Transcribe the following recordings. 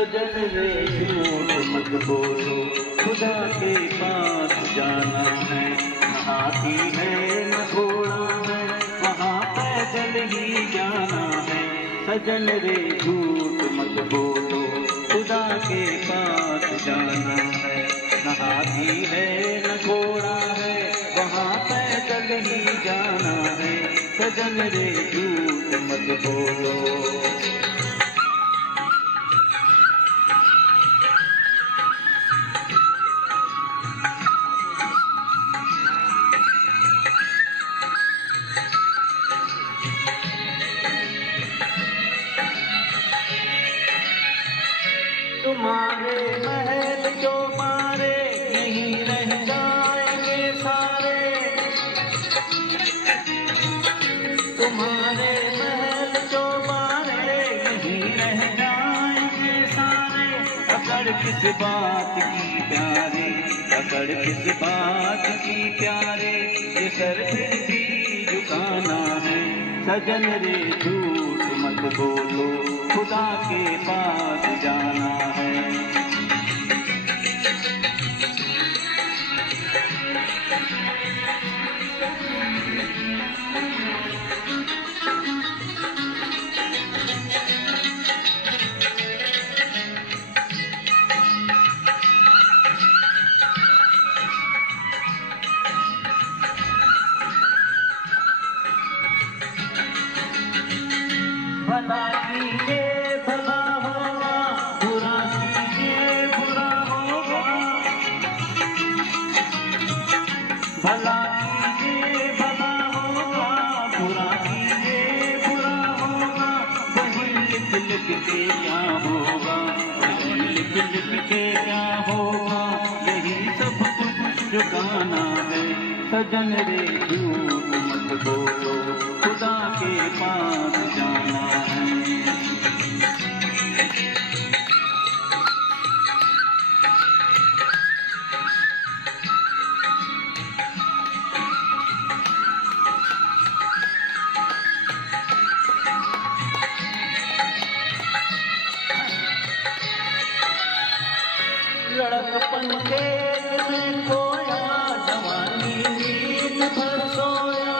सजन रे झूठ मत बोलो, खुदा के पास जाना है। न हाथी है न घोड़ा है, वहाँ पैदल ही जाना है। सजन रे झूठ मत बोलो, खुदा के पास जाना है। न हाथी है न घोड़ा है, वहाँ पैदल ही जाना है। सजन रे झूठ मत बोलो। तुम्हारे महल जो मारे नहीं रह जाएंगे सारे। तुम्हारे महल जो मारे नहीं रह जाएंगे सारे। अकड़ किस बात की प्यारे, अकड़ किस बात की प्यारे, ये सर फिर भी झुकाना है। सजन रे झूठ मत बोलो, खुदा के पास जाना है। भला कीजिए भला होगा, बुरा कीजिए बुरा होगा। भला कीजिए भला होगा, बुरा कीजिए बुरा होगा। वही लिख लिख के क्या होगा, वही लिख लिख के क्या होगा। यही सब कुछ चुकाना है। सजन रे झूठ मत बोलो, खुदा के पास जाना है। लड़कपन खेल में खोया, जवानी नींद भर सोया।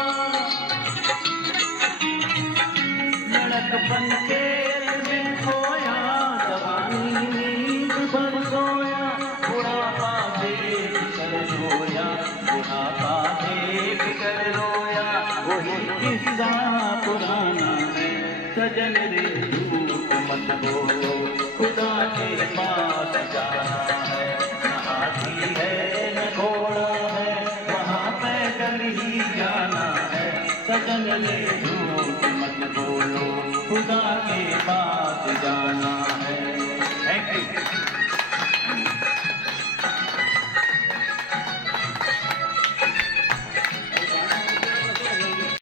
लड़कपन खेल में खोया, जवानी नींद भर सोया। बुढ़ापा देख कर रोया, बुढ़ापा देख कर रोया। वही किस्सा पुराना है। सजन रे झूठ मत बोलो, खुदा के पास जाना है। न हाथी है न घोड़ा है, वहाँ पैदल ही जाना है। सजन रे झूठ मत बोलो, खुदा के पास जाना है। Thank you.